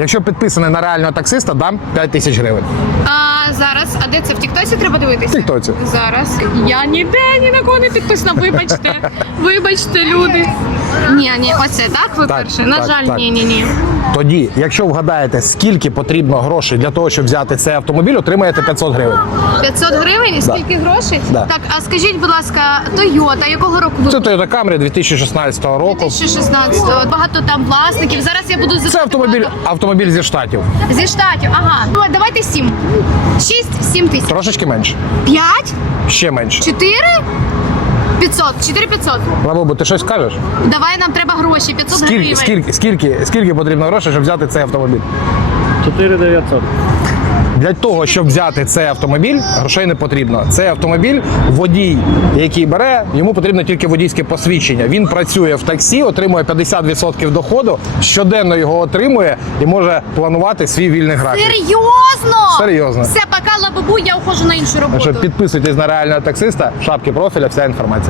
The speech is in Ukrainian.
Якщо підписаний на реального таксиста, дам 5 тисяч гривень. А зараз, а де це в Тіктосі треба дивитися? В Тіктоці. Зараз. Я ніде ні на кого не підписана. Вибачте. Вибачте, люди. Ні, ні, оце так ви Так, перше. На так, жаль, так. ні, ні, ні. Тоді, якщо вгадаєте, скільки потрібно грошей для того, щоб взяти цей автомобіль, отримаєте 500 гривень. 500 гривень і скільки грошей? Да. Так, а скажіть, будь ласка, Тойота, якого року Це ви? Toyota Camry 2016 року. 2016 Багато там власників. Зараз я буду Це автомобіль, автомобіль зі штатів. зі штатів. Ага. Ну, давайте 7. 6, 7 тисяч. Трошечки менше. П'ять? Ще менше. Чотири? 500. 4 500. Лабобу, ти щось кажеш? Давай нам треба гроші, 500 Скільки, гривень. скільки, скільки, скільки потрібно грошей, щоб взяти цей автомобіль? 4900. Для того, щоб взяти цей автомобіль, грошей не потрібно. Цей автомобіль водій, який бере, йому потрібно тільки водійське посвідчення. Він працює в таксі, отримує 50% доходу, щоденно його отримує і може планувати свій вільний графік. Серйозно? Серйозно. Все, пока лабабу, я ухожу на іншу роботу. що підписуйтесь на реального таксиста, в шапці профіля, вся інформація.